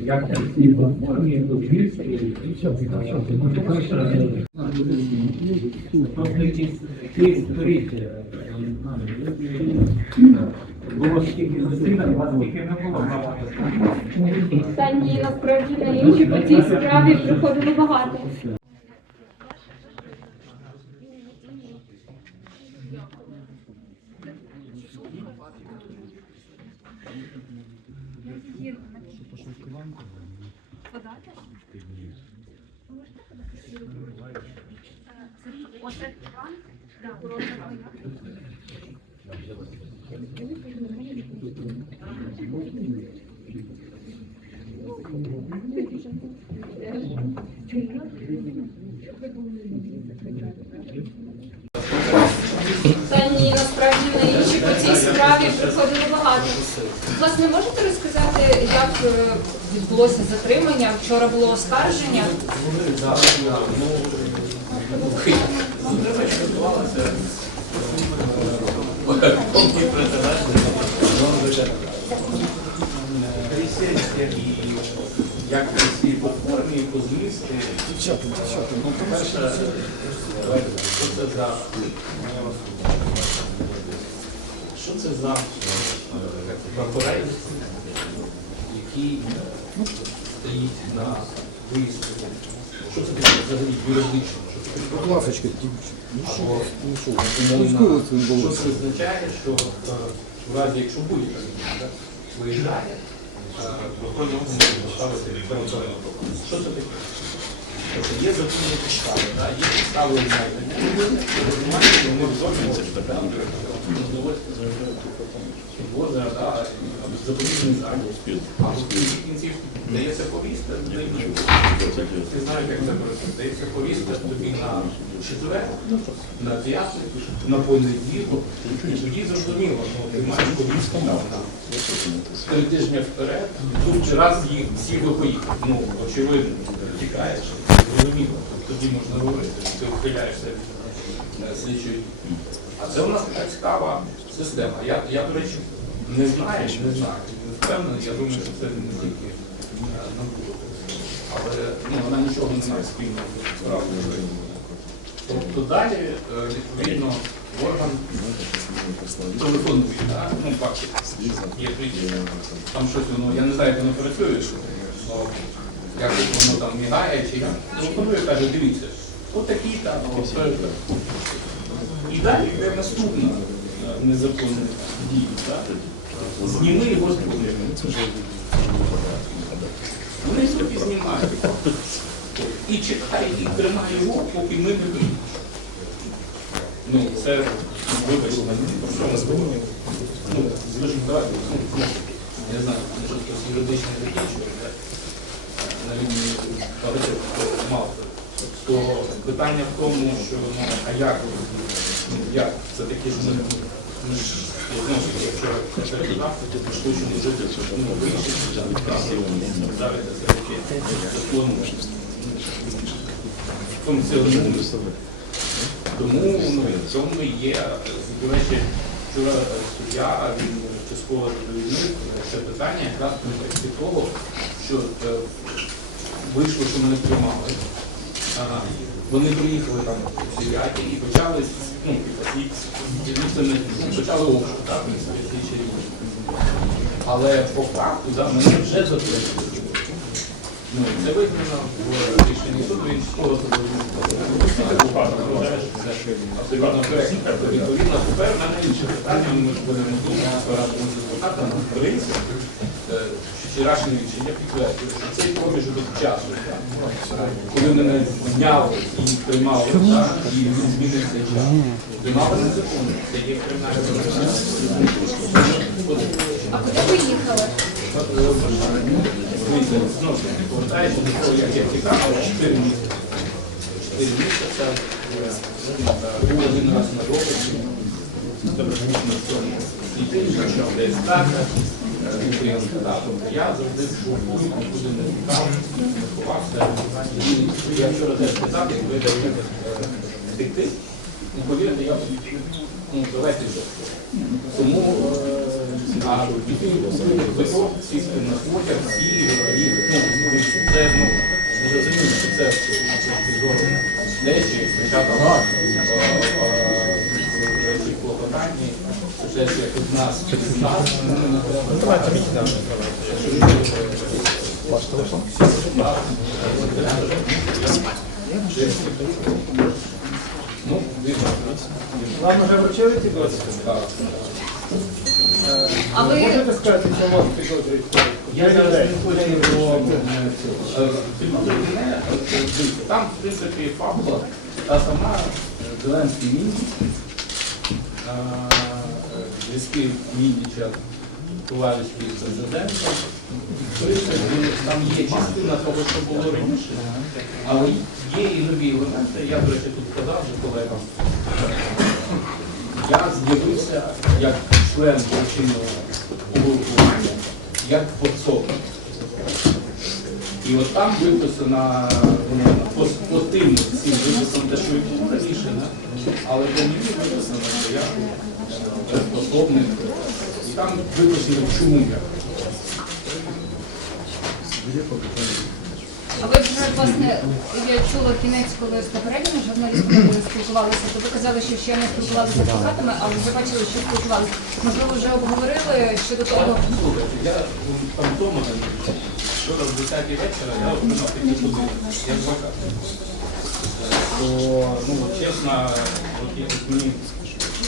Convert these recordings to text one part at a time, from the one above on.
Як ці платформі, то і що. Та ні, насправді на інші по цій справі приходило багато. Та ні, насправді на інші по цій справі приходило багато. Власне, можете розказати, як е, відбулося затримання? Вчора було оскарження. Як всі по формі, по змісті. Ну, по-перше, давайте, що це за що це за прапорець, який стоїть на виїзді? Що це таке взагалі юридично? Ласочка, що, це означає, що е, в разі, якщо будь-яка людина виїжджає, е, виконує може поставити територію. Що це таке? Тобто є законні підстави, є підстави знайдення, розумієте, що ми розуміємо, Воза, дається повістка, ти знаєш, як це працює. Дається повістка тобі на четвер, на п'ятницю, на понеділок. І тоді зрозуміло, ну, ти маєш повістку три тижні вперед. Тут раз їх всі ви поїхали. Ну, очевидно, тікаєш, зрозуміло. Тоді можна говорити, ти ухиляєшся е, слідчої. А це у нас така цікава система. Я, я до речі, не знаю, не знаю. Не впевнений, я думаю, що це не тільки е, набуду. Але ну, вона нічого не має спільного з. Тобто далі, е, відповідно, орган телефонує, так? ну факти, є причина. Там щось воно, я не знаю, як воно працює, що, ну, як воно там мігає чи. Телефонує, каже, дивіться, от такі там. І далі йде наступна е, незаконна дія. Зніми його з будинку. Вони собі знімають. І чекає, і тримає його, поки ми не. Ну, це, вибачте, що ми говоримо? Ну, звичайно, давайте, ну, ну, я знаю, може хтось юридично закінчує, на рівні багатьох хто мав. Питання в тому, що ну, а як, як? Це такі ж ми, ми ж, ну, якщо передав, то штучно жити, ну, вирішити, відправити, ставити це таке закону. Функціонує. Тому ну, в цьому є, до речі, вчора суддя, він частково задовільнив це питання якраз в того, що е, вийшло, що мене приймали. Ага. Вони приїхали там в 9 і почали, ну, і, і, і, ну, почали обшук, так, слідчі. Але по факту, да, мене вже затримали. Ну, це визнано в рішенні суду, він скоро Абсолютно. Відповідно, тепер мене інше питання, ми будемо думати з адвокатом, вчорашнє рішення підтверджує, що цей проміжок часу, коли мене зняли і приймали, і змінив цей час, приймали незаконно, це є кримінальне А куди ви їхали? Знову ж таки, повертаючись до того, як я тікав, 4 місяці. 4 місяці. е, Був один раз на допиті. Тобто на цьому світі, почав десь так. Е, сказав, тобто Я завжди в шоку, нікуди не тікав, не ховався. Я вчора теж як ви даєте втекти, ну, повірте, я ну, давайте вже. Тому е, а висок, сісти на потяг і, і ну, це ну, зрозуміло, що це зору деякі спочатку речі клопотанні, що це як з нас, ну, Ну, видно. Вам вже вручили ці досвіди? Так. А ви Можете сказати, що вас підозрюють? Я зараз не хочу про е. Там, в принципі, фабула, та сама е, Зеленський міст, зв'язки Міндіча, товаришів президента. Там є частина того, що було раніше, але є і нові елементи. Я, до речі, тут казав вже колегам. Я з'явився як член злочинного угрупування, як ПОЦОП. І от там виписано по, по тим всім виписано те, що і було раніше? Але по мені виписано, що я е. І там виписано, чому я. А ви вже власне я чула кінець, коли з попередніми журналістами спілкувалися, то ви казали, що ще не спілкувалися з адвокатами, але вже бачили, що спілкувалися. Можливо, вже обговорили щодо того. Слухайте, я там вдома, вчора в 10 вечора, я отримав такі події, як адвокат. То, ну, чесно, от якось мені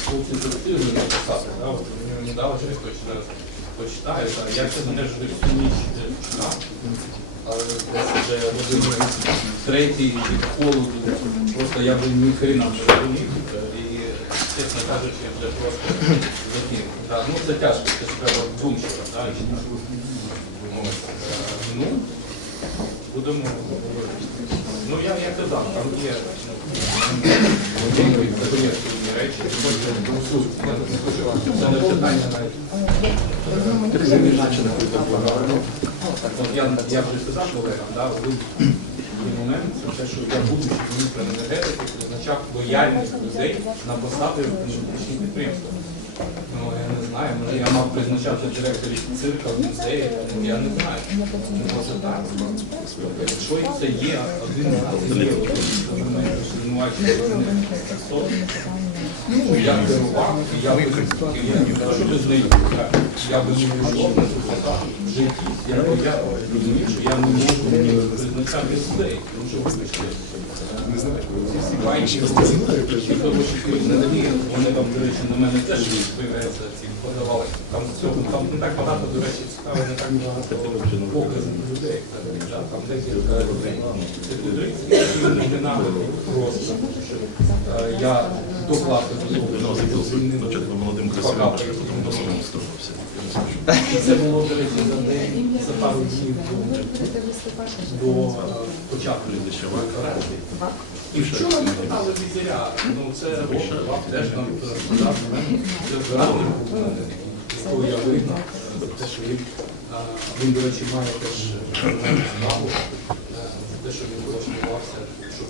хлопці завжди написати, да, от мені не дали, що я хоч зараз почитаю, та я чесно теж вже всю ніч читав. Але вже години третій від холоду, просто я вже ні хрена не розумів. І, чесно кажучи, я вже просто закинув. Да, ну це тяжко, це ж треба думчиво. Да, ну, будемо говорити. Ну, я, я казав, там є ну, такі речі, це не питання навіть. От я, я вже сказав колегам, да, ви момент, це те, що я будучи міністром енергетики, призначав лояльність людей на посади в підприємства. Ну, я не знаю, може я мав призначати директорів цирка в ну, я не знаю. Ну, Може так. Якщо це є один з нас, є що Ну, я керував, я би і я не кажу без Я би не пішов на цю посаду в житті. Я, розумів, що я не можу мені призначати людей, тому що знаю, ці вони там, до речі, на мене теж виявляється, ці подавали. Там, не так багато, до речі, цікаво, не так багато показів людей. Там декілька людей. Цих людей, які ненавидять просто. е, Я докласти до Спочатку молодим красивим, потім дорослим ставався. І це було, до речі, за день, за пару днів до, до е, початку операції. І вчора ми питали візиря, ну це теж нам сказав, це я вигнав, те, що він, е, він, до речі, має теж е, справу, е, те, що він влаштувався, щоб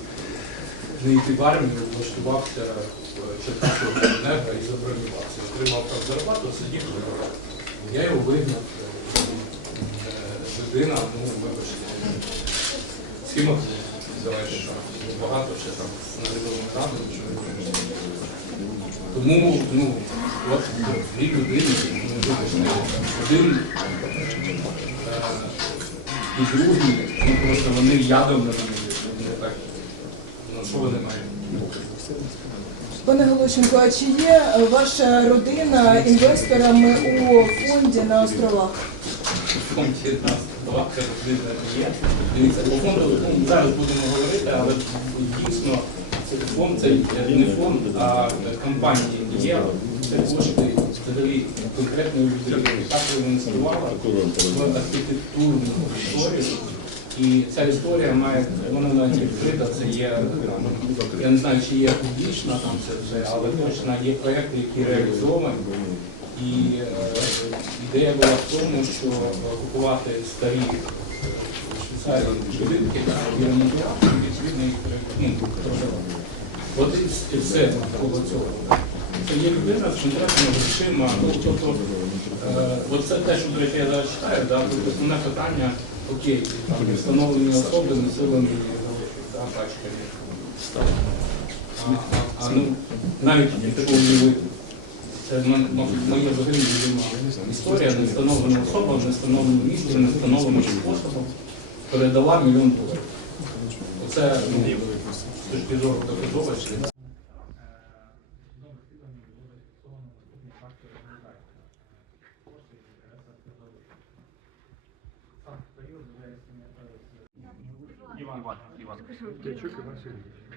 не йти в армію, влаштувався в Черкасового енерго і забронювався. Отримав там зарплату, сидів. Я його вигнав. Е, Людина, ну, вибачте, схема, давайте багато ще там що ви вибачте. Тому, ну, от дві людини, один е, і другий, ну просто вони ядом на вони так, ну що вони мають? Пане Голощенко, а чи є ваша родина інвесторами у фонді на островах? фонд 19 це по фонду зараз будемо говорити, але дійсно фонд це не фонд, а компанії є. Це кошти взагалі конкретної людини. Вони скривали в архітектурну історію. І ця історія має, вона навіть відкрита, це є, я не знаю, чи є публічна там це все, але точно є проекти, які реалізовані. І е, ідея була в тому, що купувати старі е, Швейцарії будинки, і ремонтувати, відповідно їх ну, продавати. От і все навколо цього. Це є людина з конкретними грошима. Ну, тобто, е, от це те, що, до речі, я зараз читаю, да, тобто основне питання, окей, там, встановлені особи носилами да, пачками. А, а, а, ну, навіть якщо уявити, це м- мабуть, моя взагалі любима історія, не встановлена особа, не встановлене місце, не встановленим способом передала мільйон доларів. Оце ну, з точки зору доказовості.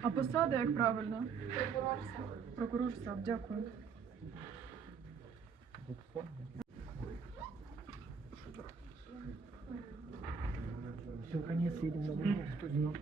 А посада як правильно? Прокурор САП, дякую. Все, конец, едем на хто знов.